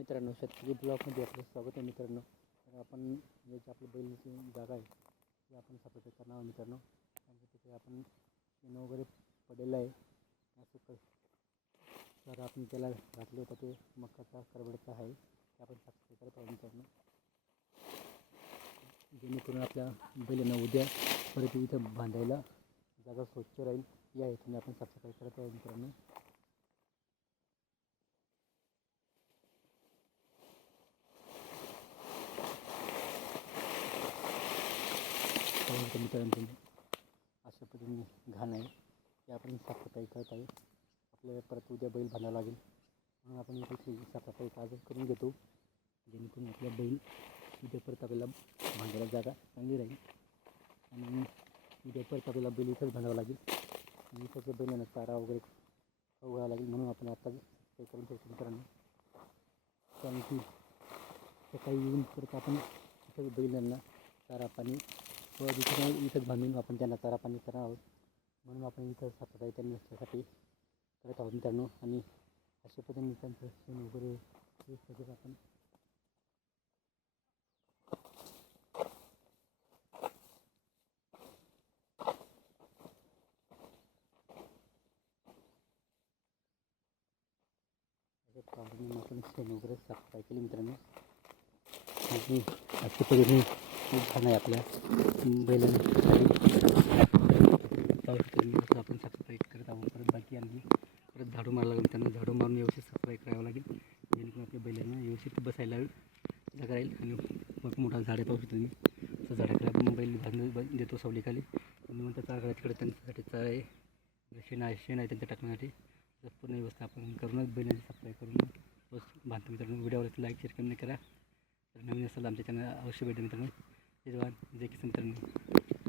मित्रांनो, शेतकरी ब्लॉगमध्ये आपलं स्वागत आहे मित्रांनो. तर आपण हे जे आपली बैलची जागा आहे ती आपण सफाई करणार आहोत मित्रांनो. आणि तिथे आपण शेण वगैरे पडलेलं आहे असं तर आपण त्याला घातलं होतं ते मकाचा करवड्याचा आहे ते आपण सफाई करत आहोत मित्रांनो. जेणेकरून आपल्या बैलांना उद्या परत इथं बांधायला जागा स्वच्छ राहील या हेतूने आपण साफसफाई करत आहोत मित्रांनो. मित्रांनो, अशा पद्धतीने घाण आहे ते आपण साफसफाई करत आहे. आपल्याला परत उद्या बैल बांधावं लागेल म्हणून आपण इथे साफसफाई आज करून घेतो जेणेकरून आपल्या बैल उद्या परत आपल्याला बांधायला जागा चांगली राहील. आणि उद्या परत आपल्याला बैल इथंच बांधावं लागेल आणि इथंच बैलांना चारा वगैरे खाऊ घालावं लागेल म्हणून आपण आता ते करून ठेवतो मित्रांनो. कारण की सकाळी येऊन परत आपण इथंच बैलांना चारा पाणी व इथंच बांधून आपण त्यांना चारा पाणी करणार आहोत म्हणून आपण इथं साफसफाई त्यांच्यासाठी करत आहोत मित्रांनो. आणि अशा पद्धतीने त्यांचं शेण वगैरे हे सगळं आपण आपण शेण वगैरे साफसफाई केली मित्रांनो. आणि अशा पद्धतीने खूप छान आहे आपल्या बैलांसाठी आपण साफसफाई करत आहोत. परत बाकी आणखी परत झाडू मारावं लागेल त्यांना झाडू मारून व्यवस्थित साफसफाई करावं लागेल जेणेकरून आपल्या बैलांना व्यवस्थित बसायला जागा राहील. आणि मग मोठा झाडे पाहू शकतो तुम्ही तर झाडाकडे आपण बैल बांधून देतो सावलीखाली आणि मग त्या चारा तिकडे त्यांच्यासाठी चारा आहे शेण आहे त्यांच्या टाकण्यासाठी पूर्ण व्यवस्था आपण करूनच बैलांची साफसफाई करून बांधतो मित्रांनो. व्हिडिओवरती लाईक शेअर कमेंट करा. तर नवीन असेल आमच्या चॅनल अवश्य भेटा मित्रांनो. जय जवान जय किसान मित्रांनो.